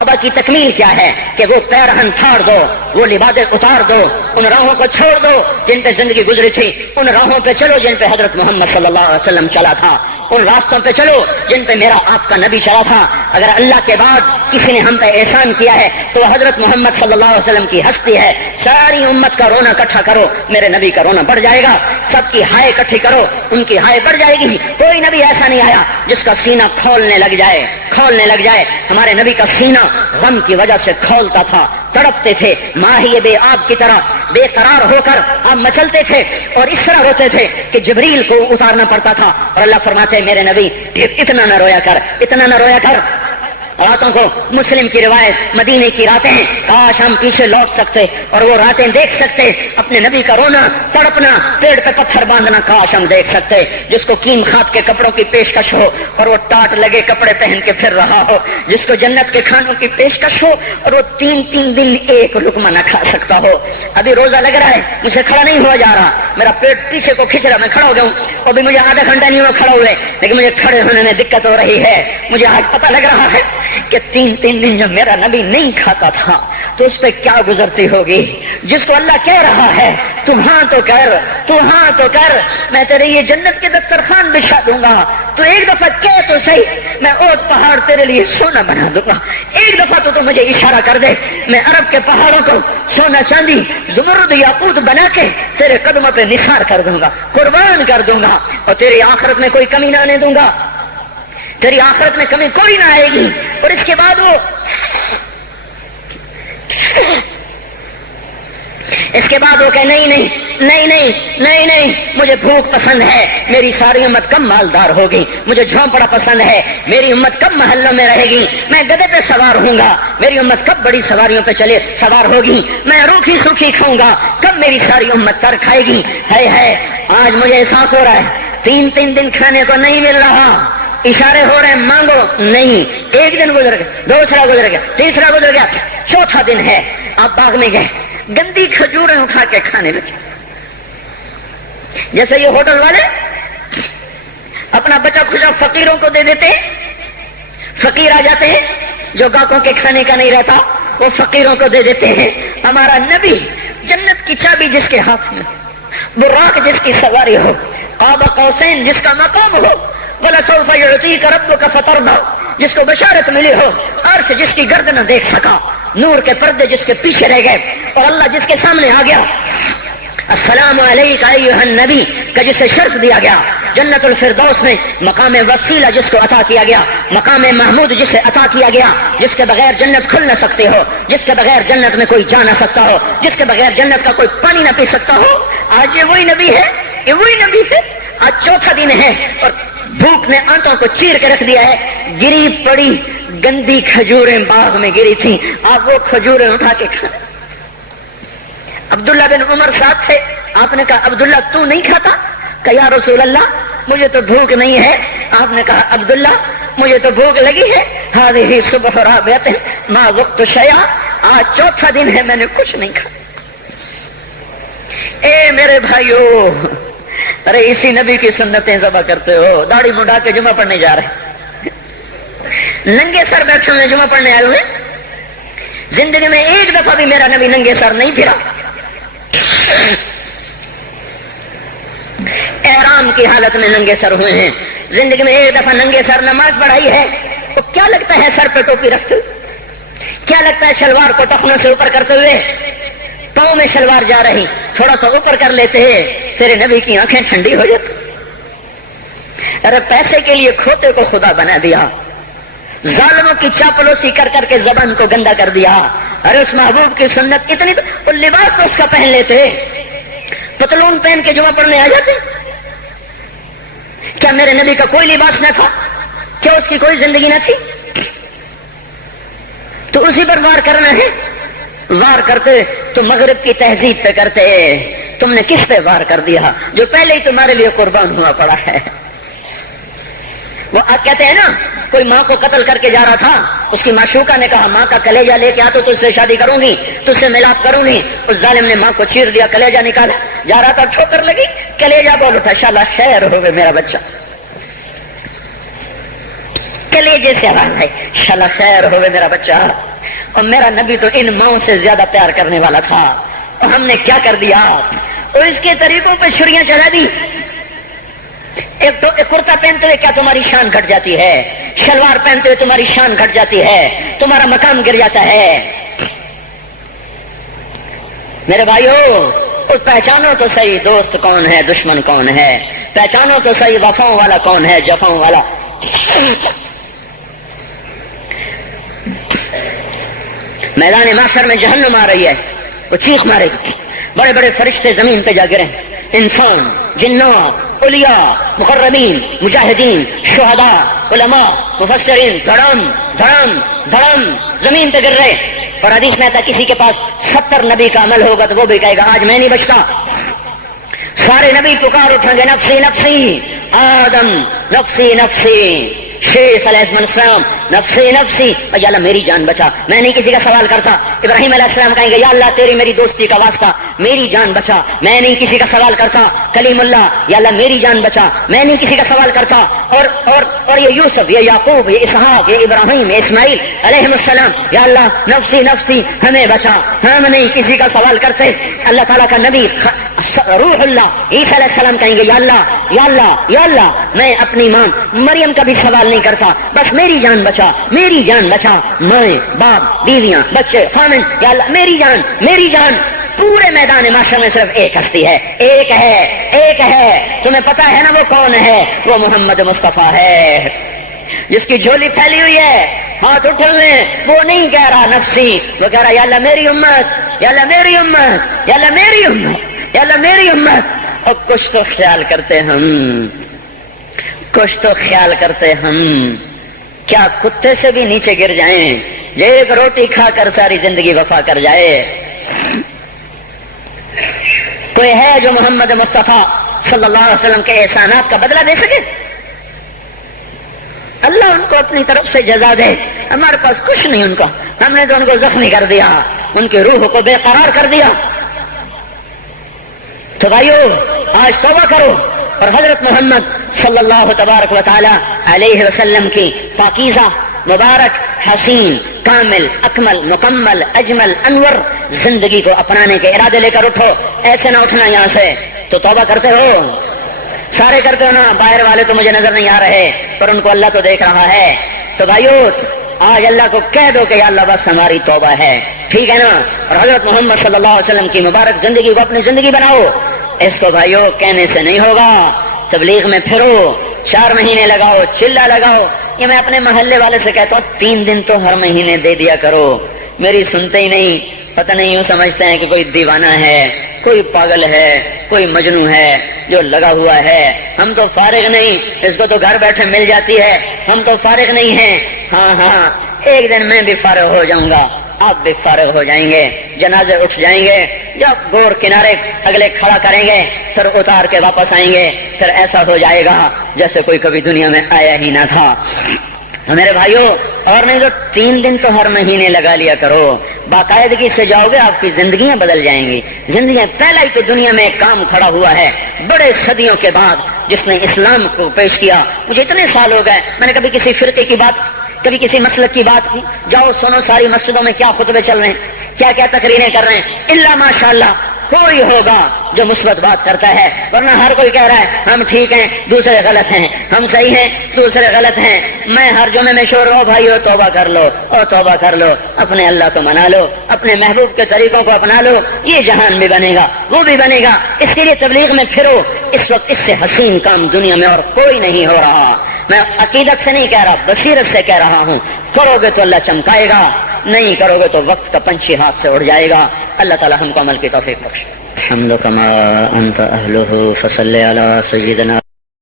बाबा की तकमील क्या है कि वो पैरहन फाड़ दो, वो लिबादे उतार दो, उन राहों को छोड़ दो जिन पे जिंदगी गुजरी थी, उन राहों पे चलो जिन पे हजरत मोहम्मद सल्लल्लाहु अलैहि वसल्लम चला था, उन रास्तों पे चलो जिन पे मेरा आपका नबी चला था। अगर अल्लाह के बाद किसी ने हम पे एहसान किया है तो वह हजरत मोहम्मद सल्लल्लाहु अलैहि वसल्लम की हस्ती है। सारी उम्मत का रोना इकट्ठा करो, मेरे नबी का रोना बढ़ जाएगा। सबकी हाय इकट्ठी करो, उनकी हाय बढ़ जाएगी। कोई नबी ऐसा नहीं आया जिसका सीना खोलने लग जाए। हमारे नबी का सीना गम की वजह से खोलता था, तड़पते थे, माही बे आग की तरह बेकरार होकर आप मचलते थे और इस तरह रोते थे कि जिब्रील को उतारना पड़ता था। और अल्लाह फरमाते मेरे नबी इतना न रोया कर। रातों को मुस्लिम की रिवायत मदीने की रातें हैं, काश हम पीछे लौट सकते और वो रातें देख सकते, अपने नबी का रोना तड़पना, पेड़ पे पत्थर बांधना काश हम देख सकते। जिसको कीम खाब के कपड़ों की पेशकश हो और वो टाट लगे कपड़े पहन के फिर रहा हो, जिसको जन्नत के खानों की पेशकश हो और वो 3-3 दिन एक लुकमा न खा सकता हो। अभी रोजा लग रहा है, मुझे खड़ा नहीं हुआ जा रहा, मेरा पेट पीछे को खिंच रहा, मैं खड़ा हो गया हूँ। अभी मुझे आधा घंटा नहीं हुआ खड़ा हुए, लेकिन मुझे खड़े होने में दिक्कत हो रही है। मुझे आज पता लग रहा है कि 3-3 दिन जब मेरा नबी नहीं खाता था तो उस पर क्या गुजरती होगी। जिसको अल्लाह कह रहा है तू हाँ तो कर, मैं तेरे ये जन्नत के दस्तरखान बिछा दूंगा, तो एक दफा कह तो सही, मैं ओट पहाड़ तेरे लिए सोना बना दूंगा। एक दफा तो मुझे इशारा कर दे, मैं अरब के पहाड़ों को सोना चांदी ज़ुमरुद याकूत बना के तेरे कदमों पे निसार कर दूंगा, कुर्बान कर दूंगा, और तेरी आखिरत में कोई कमी ना आने दूंगा। तेरी आखिरत में कमी कोई ना आएगी। और इसके बाद वो कहे नहीं, मुझे भूख पसंद है, मेरी सारी उम्मत कम मालदार होगी, मुझे झोंपड़ा पसंद है, मेरी उम्मत कम महल्लों में रहेगी, मैं गधे पे सवार होऊंगा, मेरी उम्मत कब बड़ी सवारियों पे सवार होगी, मैं रूखी सूखी खाऊंगा, कब मेरी सारी उम्मत तर खाएगी। है आज मुझे एहसास हो रहा है 3-3 दिन खाने को नहीं मिल रहा, इशारे हो रहे हैं मांगो नहीं। एक दिन गुजर गया, दूसरा गुजर गया, तीसरा गुजर गया, चौथा दिन है, आप बाग में गए, गंदी खजूरें उठा के खाने लगे। जैसे ये होटल वाले अपना बचा खुचा फकीरों को दे देते, फकीर आ जाते हैं, जो गाकों के खाने का नहीं रहता वो फकीरों को दे देते हैं। हमारा नबी जन्नत की चाबी जिसके हाथ में, बुराक जिसकी सवारी हो, काबा कौसैन जिसका मकाम हो, बोला सौफा युतीका रब्बुका फतरदा, जिसको बशारत मिली हो, अर्श जिसकी गर्दन देख सका, नूर के पर्दे जिसके पीछे रह गए, और अल्लाह जिसके सामने आ गया, अस्सलामु अलैका अय्युहन नबी का जिसे शर्फ दिया गया, जन्नतुल फिरदौस में मकाम वसीला जिसको अता किया गया, मकाम महमूद जिसे अता किया गया, जिसके बगैर जन्नत खुल न सकते हो, जिसके बगैर जन्नत में कोई जा न सकता हो, जिसके बगैर जन्नत का कोई पानी न पी सकता हो। आज ये वही नबी है। आज चौथा दिन है और भूख ने आंतों को चीर के रख दिया है। गिरी पड़ी गंदी खजूरें बाग में गिरी थी, आप वो खजूरें उठा के खा। अब्दुल्ला बिन उमर साथ थे, आपने कहा अब्दुल्ला तू नहीं खाता? कहा या रसूल अल्लाह मुझे तो भूख नहीं है। आपने कहा अब्दुल्ला मुझे तो भूख लगी है। हाज़िही सुबह राबियत मा वक्त शया, आज चौथा दिन है मैंने कुछ नहीं खाया। ए मेरे भाइयों, अरे इसी नबी की सुन्नतें ज़बा करते हो, दाढ़ी मुंडा के जुमा पढ़ने जा रहे, नंगे सर बैठे हुए जुमा पढ़ने आए हुए। जिंदगी में एक दफा भी मेरा नबी नंगे सर नहीं फिरा। एहराम की हालत में नंगे सर हुए हैं, जिंदगी में एक दफा नंगे सर नमाज पढ़ाई है। तो क्या लगता है सर पे टोपी रखते हुए, क्या लगता है शलवार को टखनों से ऊपर करते हुए, पांव में शलवार जा रही, थोड़ा सा ऊपर कर लेते हैं, तेरे नबी की आंखें ठंडी हो जाती। अरे पैसे के लिए खोते को खुदा बना दिया, जालिमों की चापलूसी कर करके जबान को गंदा कर दिया। अरे उस महबूब की सुन्नत इतनी, तो लिबास तो उसका पहन लेते, पतलून पहन के जुमा पढ़ने आ जाते। क्या मेरे नबी का कोई लिबास न था? क्या उसकी कोई जिंदगी न थी? तो उसी पर वार करना है। वार करते तो मगरिब की तहजीब पे करते, तुमने किस पे वार कर दिया जो पहले ही तुम्हारे लिए कुर्बान हुआ पड़ा है। वो कहते हैं ना, कोई माँ को कत्ल करके जा रहा था, उसकी माशूका ने कहा माँ का कलेजा लेके आ तो तुझसे शादी करूंगी, तुझसे मिलाप करूंगी। उस जालिम ने माँ को चीर दिया, कलेजा निकाला, जा रहा था ठोकर लगी, कलेजा बोल उठा, शाला खैर हो गए मेरा बच्चा। کلیجے سے آواز آئی، شالا خیر ہوئے میرا بچہ، اور میرا نبی تو ان ماؤں سے زیادہ پیار کرنے والا تھا، اور ہم نے کیا کر دیا، اور اس کے طریقوں پہ چھریاں چلا دی۔ ایک کرتا پہنتے ہوئے کیا تمہاری شان گھٹ جاتی ہے؟ شلوار پہنتے ہوئے تمہاری شان گھٹ جاتی ہے، تمہارا مقام گر جاتا ہے۔ میرے بھائیو، پہچانو تو صحیح دوست کون ہے، دشمن کون ہے، پہچانو تو صحیح وفاؤں والا کون ہے، جفاؤں والا۔ میدان محشر میں جہنم آ رہی ہے، وہ چیخ مارے گی، بڑے بڑے فرشتے زمین پہ جا گرے، انسان، جنات، اولیاء، مقربین، مجاہدین، شہداء، علماء، مفسرین، دھڑم دھڑم دھڑم زمین پہ گر رہے۔ اور حدیث میں آتا کسی کے پاس 70 نبی کا عمل ہوگا تو وہ بھی کہے گا آج میں نہیں بچتا۔ سارے نبی پکار اٹھیں گے، نفسی نفسی، آدم نفسی نفسی، شیش علیہ السلام نفسی نفسی، یا اللہ میری جان بچا، میں نہیں کسی کا سوال کرتا۔ ابراہیم علیہ السلام کہیں گے یا اللہ تیری میری دوستی کا واسطہ میری جان بچا، میں نہیں کسی کا سوال کرتا۔ کلیم اللہ، یا اللہ میری جان بچا، میں نہیں کسی کا سوال کرتا۔ اور یہ یوسف، یہ یعقوب، یہ اسحاق، یہ ابراہیم، یہ اسماعیل علیہ السلام، یا اللہ نفسی نفسی ہمیں بچا، ہم نہیں کسی کا سوال کرتے۔ اللہ تعالیٰ کا نبی روح اللہ عیسیٰ علیہ السلام کہیں گے یا اللہ یا اللہ یا اللہ میں اپنی ماں مریم کا بھی سوال نہیں کرتا، بس میری جان بچا، میری جان بچا، مائیں باپ بیویاں بچے خامن، یا اللہ میری جان میری جان۔ پورے میدان معاشر میں صرف ایک ہستی ہے، ایک ہے، تمہیں پتا ہے نا وہ کون ہے؟ وہ محمد مصطفیٰ ہے، جس کی جھولی پھیلی ہوئی ہے، ہاتھ اٹھ لیں، وہ نہیں کہہ رہا نفسی، وہ کہہ رہا یا اللہ میری امت، یا اللہ میری امت، یا اللہ میری امت، یا اللہ میری امت۔ اور کچھ تو خیال کرتے ہم، کچھ تو خیال کرتے ہم، کیا کتے سے بھی نیچے گر جائیں، ایک روٹی کھا کر ساری زندگی وفا کر جائے؟ کوئی ہے جو محمد مصطفیٰ صلی اللہ علیہ وسلم کے احسانات کا بدلہ دے سکے؟ اللہ ان کو اپنی طرف سے جزا دے، ہمارے پاس کچھ نہیں ان کا، ہم نے تو ان کو زخمی کر دیا، ان کی روح کو بے قرار کر دیا۔ تو بھائیو آج توبہ کرو، اور حضرت محمد صلی اللہ تبارک و تعالی علیہ وسلم کی پاکیزہ مبارک حسین کامل اکمل مکمل اجمل انور زندگی کو اپنانے کے ارادے لے کر اٹھو۔ ایسے نہ اٹھنا یہاں سے، تو توبہ کرتے ہو، سارے کرتے ہو نا، باہر والے تو مجھے نظر نہیں آ رہے پر ان کو اللہ تو دیکھ رہا ہے۔ تو بھائیو آج اللہ کو کہہ دو کہ یا اللہ بس ہماری توبہ ہے، ٹھیک ہے نا؟ اور حضرت محمد صلی اللہ علیہ وسلم کی مبارک زندگی کو اپنی زندگی بناؤ۔ اس کو بھائیو کہنے سے نہیں ہوگا، تبلیغ میں پھرو، 4 مہینے لگاؤ، چلا لگاؤ۔ یہ میں اپنے محلے والے سے کہتا ہوں 3 دن تو ہر مہینے دے دیا کرو، میری سنتے ہی نہیں، پتہ نہیں یوں سمجھتے ہیں کہ کوئی دیوانہ ہے، کوئی پاگل ہے، کوئی مجنون ہے جو لگا ہوا ہے۔ ہم تو فارغ نہیں، اس کو تو گھر بیٹھے مل جاتی ہے، ہم تو فارغ نہیں ہیں۔ ہاں ایک دن میں بھی فارغ ہو جاؤں گا، آپ بھی فارغ ہو جائیں گے، جنازے اٹھ جائیں گے، یا گور کنارے اگلے کھڑا کریں گے، پھر اتار کے واپس آئیں گے، پھر ایسا ہو جائے گا جیسے کوئی کبھی دنیا میں آیا ہی نہ تھا۔ میرے بھائیوں، اور نہیں تو 3 دن تو ہر مہینے لگا لیا کرو، باقاعدگی سے جاؤ گے، آپ کی زندگیاں بدل جائیں گی۔ زندگیاں پہلا ہی تو دنیا میں ایک کام کھڑا ہوا ہے بڑے صدیوں کے بعد جس نے اسلام کو پیش کیا۔ مجھے اتنے سال ہو گئے، میں نے کبھی کسی فرقے کی بات، کبھی کسی مسلک کی بات کی، جاؤ سنو ساری مسجدوں میں کیا خطبے چل رہے ہیں، کیا کیا تقریریں کر رہے ہیں، الا ماشاءاللہ کوئی ہوگا جو مثبت بات کرتا ہے، ورنہ ہر کوئی کہہ رہا ہے ہم ٹھیک ہیں دوسرے غلط ہیں، ہم صحیح ہیں دوسرے غلط ہیں۔ میں ہر جمعے میں شور ہو بھائیو توبہ کر لو، اور توبہ کر لو، اپنے اللہ کو منا لو، اپنے محبوب کے طریقوں کو اپنا لو، یہ جہان بھی بنے گا، وہ بھی بنے گا۔ اس کے لیے تبلیغ میں پھرو، اس وقت اس سے حسین کام دنیا میں اور کوئی نہیں ہو رہا۔ میں عقیدت سے نہیں کہہ رہا، بصیرت سے کہہ رہا ہوں، کرو گے تو اللہ چمکائے گا، نہیں کرو گے تو وقت کا پنچھی ہاتھ سے اڑ جائے گا۔ اللہ تعالی ہم کو عمل کی توفیق بخشے۔ الحمد کما انت اہلہ فصلی علی سیدنا